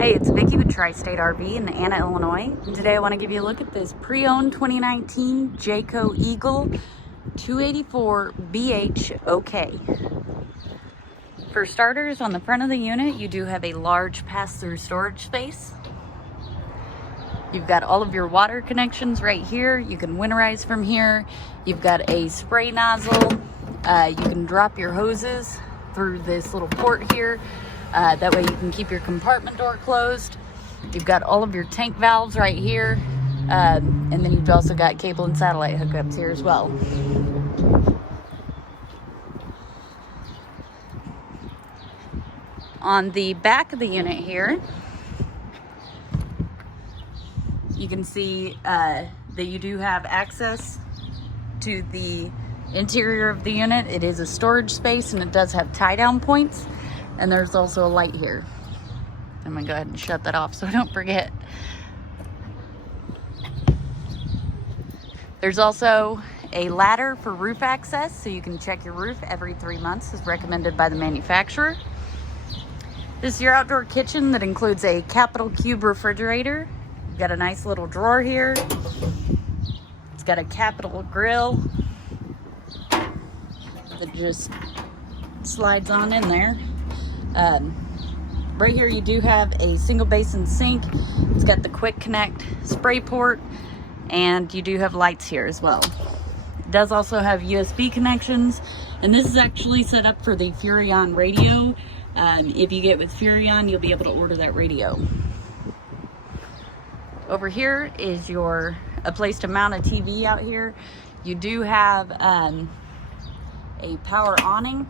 Hey, it's Vicki with Tri-State RV in Anna, Illinois. And today I want to give you a look at this pre-owned 2019 Jayco Eagle 284 BH OK. For starters, on the front of the unit, you do have a large pass-through storage space. You've got all of your water connections right here. You can winterize from here. You've got a spray nozzle. You can drop your hoses through this little port here. That way you can keep your compartment door closed. You've got all of your tank valves right here. And then you've also got cable and satellite hookups here as well. On the back of the unit here, you can see that you do have access to the interior of the unit. It is a storage space and it does have tie-down points. And there's also a light here. I'm gonna go ahead and shut that off so I don't forget. There's also a ladder for roof access, so you can check your roof every 3 months as recommended by the manufacturer. This is your outdoor kitchen that includes a capital cube refrigerator. You've got a nice little drawer here. It's got a capital grill that just slides on in there. Right here you do have a single basin sink. It's got the quick connect spray port, and you do have lights here as well. It does also have USB connections, and this is actually set up for the Fuzion radio. If you get with Fuzion, you'll be able to order that radio. Over here is a place to mount a TV out here. You do have a power awning.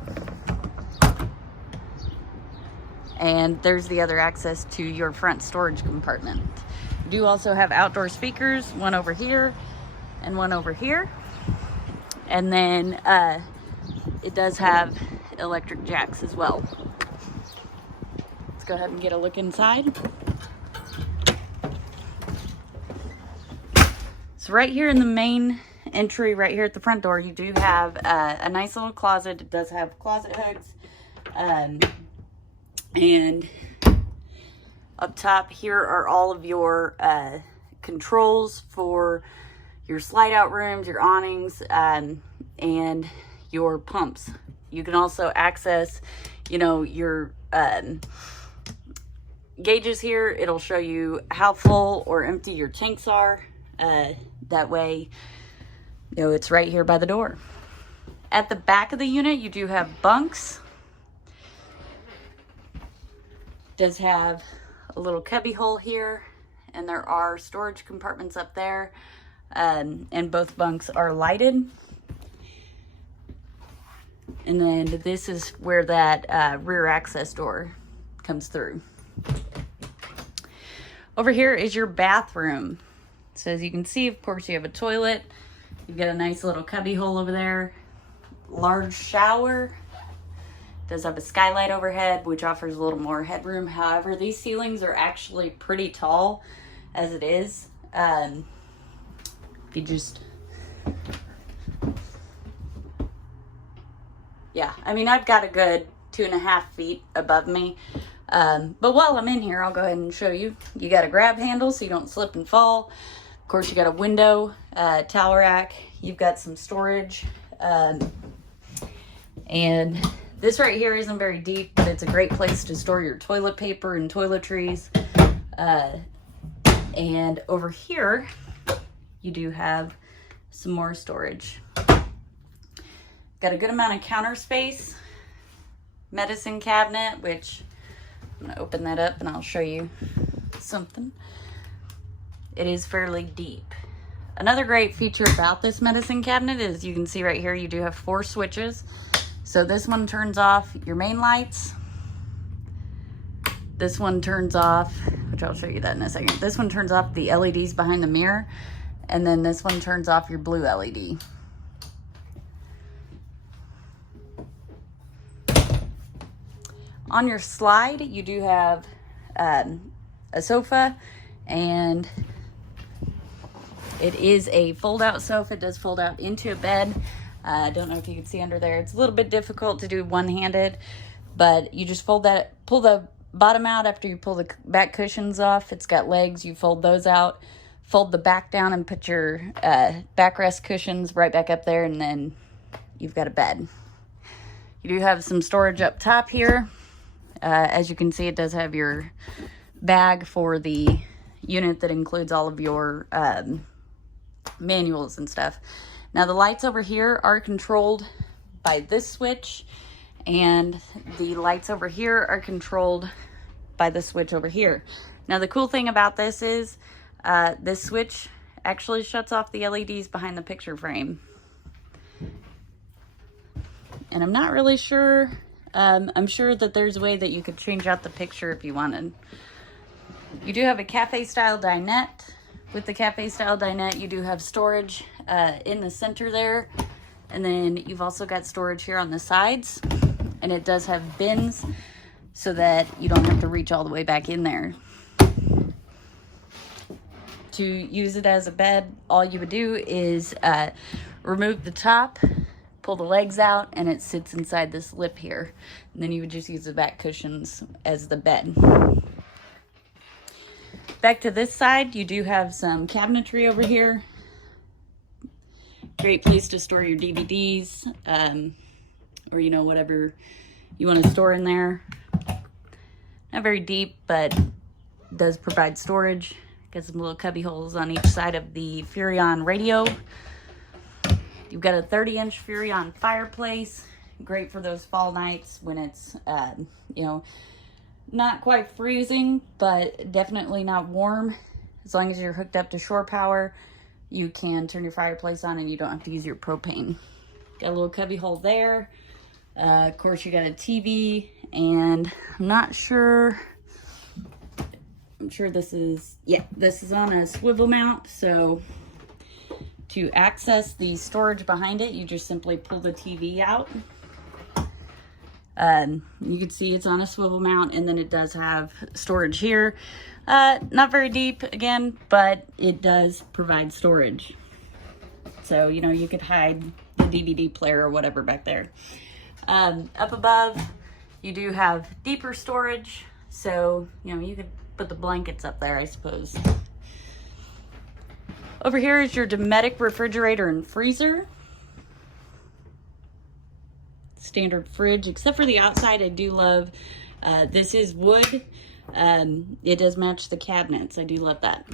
And there's the other access to your front storage compartment. You do also have outdoor speakers, one over here and one over here. And then it does have electric jacks as well. Let's go ahead and get a look inside. So right here in the main entry, right here at the front door, you do have a nice little closet. It does have closet hooks. And up top here are all of your controls for your slide out rooms, your awnings, and your pumps. You can also access, your gauges here. It'll show you how full or empty your tanks are. That way, it's right here by the door. At the back of the unit, you do have bunks. Does have a little cubby hole here, and there are storage compartments up there, and both bunks are lighted. And then this is where that rear access door comes through. Over here is your bathroom. So as you can see, of course, you have a toilet. You've got a nice little cubby hole over there, large shower. Does have a skylight overhead, which offers a little more headroom. However, these ceilings are actually pretty tall as it is. If you just, I've got a good 2.5 feet above me. But while I'm in here, I'll go ahead and show you. You got a grab handle so you don't slip and fall. Of course, you got a window, towel rack. You've got some storage, and this right here isn't very deep, but it's a great place to store your toilet paper and toiletries. And over here, you do have some more storage. Got a good amount of counter space, medicine cabinet, which I'm gonna open that up and I'll show you something. It is fairly deep. Another great feature about this medicine cabinet is you can see right here, you do have 4 switches. So this one turns off your main lights. This one turns off, which I'll show you that in a second. This one turns off the LEDs behind the mirror. And then this one turns off your blue LED. On your slide, you do have a sofa, and it is a fold-out sofa. It does fold out into a bed. I don't know if you can see under there. It's a little bit difficult to do one-handed, but you just pull the bottom out after you pull the back cushions off. It's got legs. You fold those out, fold the back down, and put your backrest cushions right back up there, and then you've got a bed. You do have some storage up top here. As you can see, it does have your bag for the unit that includes all of your manuals and stuff. Now the lights over here are controlled by this switch, and the lights over here are controlled by the switch over here. Now the cool thing about this is this switch actually shuts off the LEDs behind the picture frame. And I'm not really sure, I'm sure that there's a way that you could change out the picture if you wanted. You do have a cafe style dinette. With the cafe style dinette, you do have storage in the center there. And then you've also got storage here on the sides. And it does have bins so that you don't have to reach all the way back in there. To use it as a bed, all you would do is remove the top, pull the legs out, and it sits inside this lip here. And then you would just use the back cushions as the bed. Back to this side, you do have some cabinetry over here. Great place to store your DVDs, or you know, whatever you want to store in there. Not very deep, but does provide storage. Got some little cubby holes on each side of the Furrion radio. You've got a 30-inch Furrion fireplace. Great for those fall nights when it's, you know, not quite freezing, but definitely not warm. As long as you're hooked up to shore power, you can turn your fireplace on and you don't have to use your propane. Got a little cubby hole there. Of course, you got a TV, and I'm not sure. I'm sure this is, yeah, this is on a swivel mount. So to access the storage behind it, you just simply pull the TV out. You can see it's on a swivel mount, and then it does have storage here. Not very deep again, but it does provide storage. So, you know, you could hide the DVD player or whatever back there. Up above, you do have deeper storage. So, you know, you could put the blankets up there, I suppose. Over here is your Dometic refrigerator and freezer. Standard fridge, except for the outside. I do love, this is wood. It does match the cabinets. I do love that.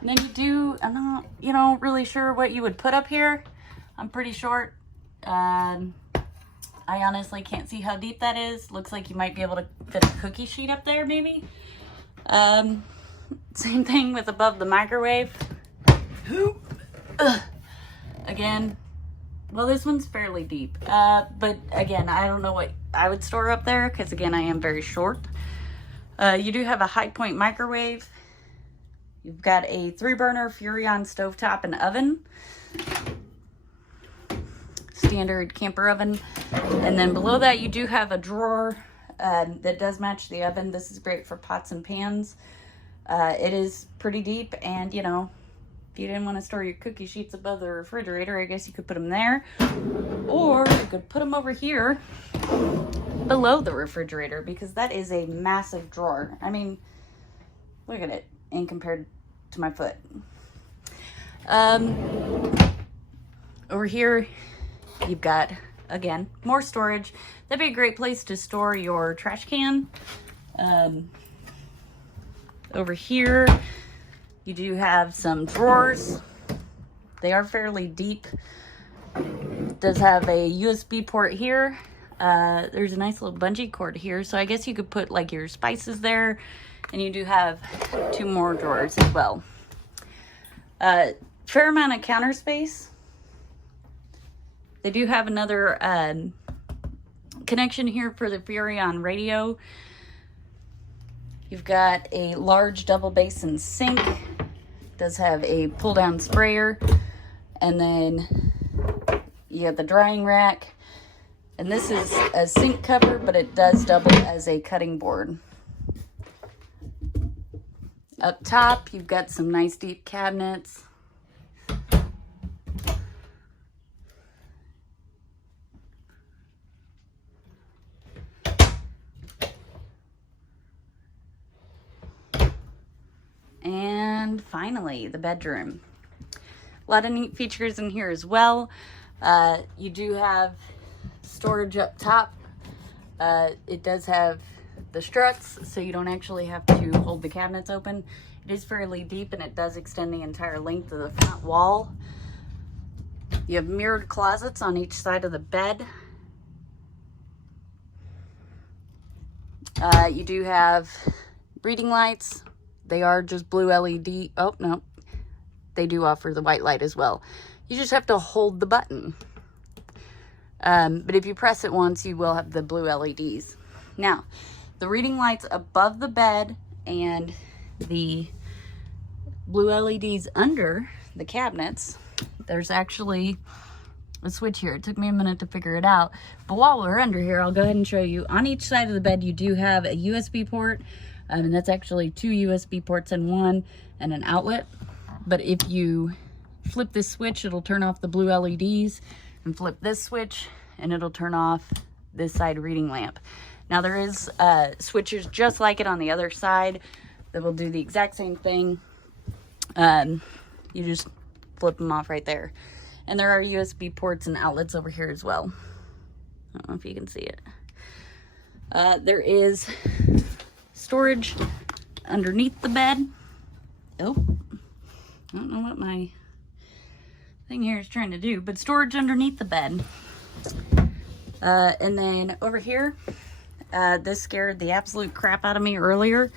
And then you do, I'm not, you know, really sure what you would put up here. I'm pretty short. I honestly can't see how deep that is. Looks like you might be able to fit a cookie sheet up there, maybe. Same thing with above the microwave. Again, well, this one's fairly deep. But again, I don't know what I would store up there because, again, I am very short. You do have a high point microwave. You've got a 3-burner Furrion stovetop and oven. Standard camper oven. And then below that, you do have a drawer that does match the oven. This is great for pots and pans. It is pretty deep, and, you know, if you didn't want to store your cookie sheets above the refrigerator, I guess you could put them there. Or you could put them over here below the refrigerator, because that is a massive drawer. I mean, look at it in compared to my foot. Over here, you've got, again, more storage. That'd be a great place to store your trash can. Over here, you do have some drawers. They are fairly deep. It does have a USB port here. There's a nice little bungee cord here, so I guess you could put like your spices there. And you do have 2 more drawers as well. Fair amount of counter space. They do have another connection here for the Furrion radio. You've got a large double basin sink. It does have a pull down sprayer. And then you have the drying rack. And this is a sink cover, but it does double as a cutting board. Up top, you've got some nice deep cabinets. And finally, the bedroom. A lot of neat features in here as well. You do have storage up top. It does have the struts, so you don't actually have to hold the cabinets open. It is fairly deep, and it does extend the entire length of the front wall. You have mirrored closets on each side of the bed. You do have reading lights. They are just blue LED. Oh, no. They do offer the white light as well. You just have to hold the button. But if you press it once, you will have the blue LEDs. Now, the reading lights above the bed and the blue LEDs under the cabinets, there's actually a switch here. It took me a minute to figure it out. But while we're under here, I'll go ahead and show you. On each side of the bed, you do have a USB port. And that's actually 2 USB ports in one and an outlet. But if you flip this switch, it'll turn off the blue LEDs, and flip this switch and it'll turn off this side reading lamp. Now there is switches just like it on the other side that will do the exact same thing. You just flip them off right there. And there are USB ports and outlets over here as well. I don't know if you can see it. There is storage underneath the bed. Oh, I don't know what my thing here is trying to do, but storage underneath the bed. And then over here, this scared the absolute crap out of me earlier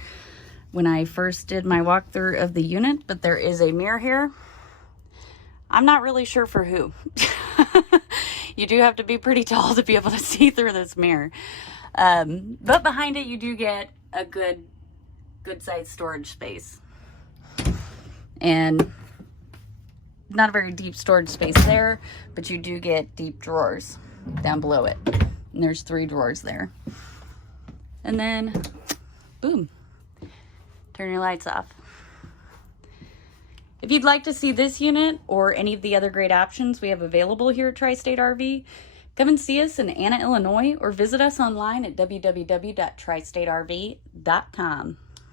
when I first did my walkthrough of the unit, but there is a mirror here. I'm not really sure for who. You do have to be pretty tall to be able to see through this mirror. But behind it, you do get a good sized storage space. And not a very deep storage space there, but you do get deep drawers down below it. And there's 3 drawers there. And then, boom, turn your lights off. If you'd like to see this unit or any of the other great options we have available here at Tri-State RV, come and see us in Anna, Illinois, or visit us online at www.tristaterv.com.